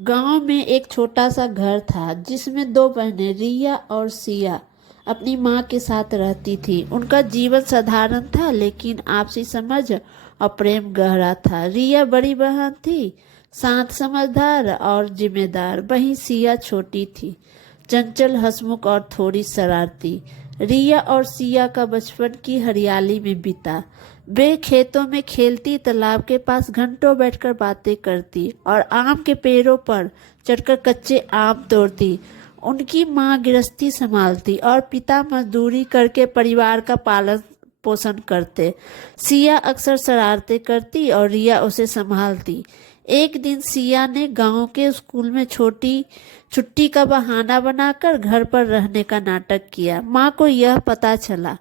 गांव में एक छोटा सा घर था जिसमें दो बहनें रिया और सिया अपनी माँ के साथ रहती थी। उनका जीवन साधारण था लेकिन आपसी समझ और प्रेम गहरा था। रिया बड़ी बहन थी, शांत समझदार और जिम्मेदार। वहीं सिया छोटी थी, चंचल, हंसमुख और थोड़ी शरारती। रिया और सिया का बचपन की हरियाली में बीता। वे खेतों में खेलती, तालाब के पास घंटों बैठकर बातें करती और आम के पेड़ों पर चढ़कर कच्चे आम तोड़ती। उनकी माँ गृहस्थी संभालती और पिता मजदूरी करके परिवार का पालन पोषण करते। सिया अक्सर शरारतें करती और रिया उसे संभालती। एक दिन सिया ने गांव के स्कूल में छोटी छुट्टी का बहाना बनाकर घर पर रहने का नाटक किया। माँ को यह पता चला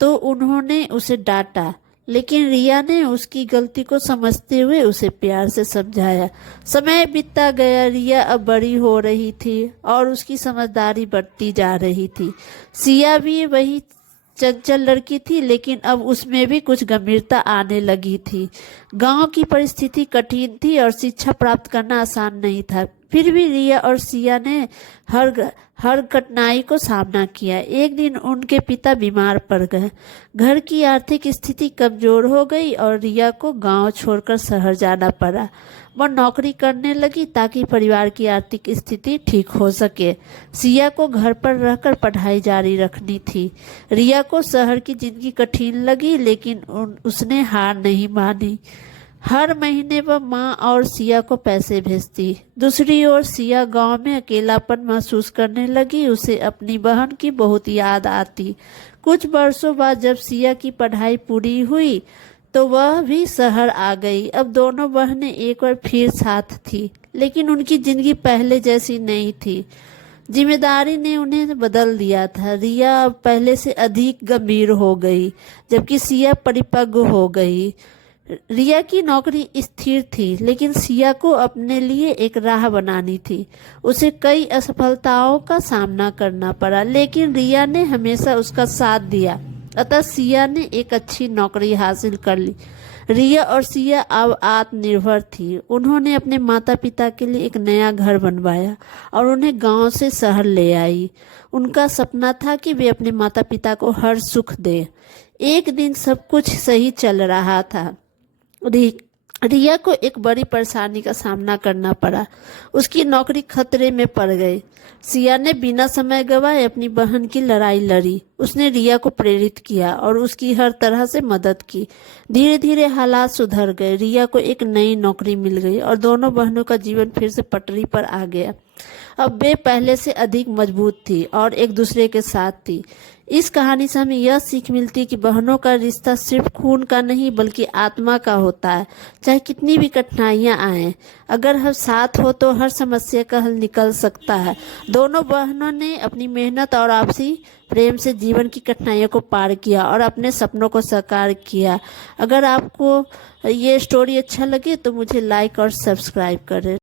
तो उन्होंने उसे डांटा, लेकिन रिया ने उसकी गलती को समझते हुए उसे प्यार से समझाया। समय बीतता गया, रिया अब बड़ी हो रही थी और उसकी समझदारी बढ़ती जा रही थी। सिया भी वही चंचल लड़की थी, लेकिन अब उसमें भी कुछ गंभीरता आने लगी थी। गांव की परिस्थिति कठिन थी और शिक्षा प्राप्त करना आसान नहीं था। फिर भी रिया और सिया ने हर कठिनाई को सामना किया। एक दिन उनके पिता बीमार पड़ गए। घर की आर्थिक स्थिति कमजोर हो गई और रिया को गांव छोड़कर शहर जाना पड़ा। वह नौकरी करने लगी ताकि परिवार की आर्थिक स्थिति ठीक हो सके। सिया को घर पर रहकर पढ़ाई जारी रखनी थी। रिया को शहर की जिंदगी कठिन लगी, लेकिन उसने हार नहीं मानी। हर महीने वह माँ और सिया को पैसे भेजती। दूसरी ओर सिया गांव में अकेलापन महसूस करने लगी। उसे अपनी बहन की बहुत याद आती। कुछ वर्षों बाद जब सिया की पढ़ाई पूरी हुई तो वह भी शहर आ गई। अब दोनों बहनें एक बार फिर साथ थी, लेकिन उनकी जिंदगी पहले जैसी नहीं थी। जिम्मेदारी ने उन्हें बदल दिया था। रिया अब पहले से अधिक गंभीर हो गई, जबकि सिया परिपक्व हो गई। रिया की नौकरी स्थिर थी, लेकिन सिया को अपने लिए एक राह बनानी थी। उसे कई असफलताओं का सामना करना पड़ा, लेकिन रिया ने हमेशा उसका साथ दिया। अतः सिया ने एक अच्छी नौकरी हासिल कर ली। रिया और सिया अब आत्मनिर्भर थी। उन्होंने अपने माता पिता के लिए एक नया घर बनवाया और उन्हें गांव से शहर ले आई। उनका सपना था कि वे अपने माता पिता को हर सुख दें। एक दिन सब कुछ सही चल रहा था। रिया को एक बड़ी परेशानी का सामना करना पड़ा। उसकी नौकरी खतरे में पड़ गई। सिया ने बिना समय गंवाए अपनी बहन की लड़ाई लड़ी। उसने रिया को प्रेरित किया और उसकी हर तरह से मदद की। धीरे धीरे हालात सुधर गए। रिया को एक नई नौकरी मिल गई और दोनों बहनों का जीवन फिर से पटरी पर आ गया। अब वे पहले से अधिक मजबूत थी और एक दूसरे के साथ थी। इस कहानी से हमें यह सीख मिलती है कि बहनों का रिश्ता सिर्फ खून का नहीं बल्कि आत्मा का होता है। चाहे कितनी भी कठिनाइयां आए, अगर हम साथ हो तो हर समस्या का हल निकल सकता है। दोनों बहनों ने अपनी मेहनत और आपसी प्रेम से जीवन की कठिनाइयों को पार किया और अपने सपनों को साकार किया। अगर आपको ये स्टोरी अच्छा लगे तो मुझे लाइक और सब्सक्राइब करें।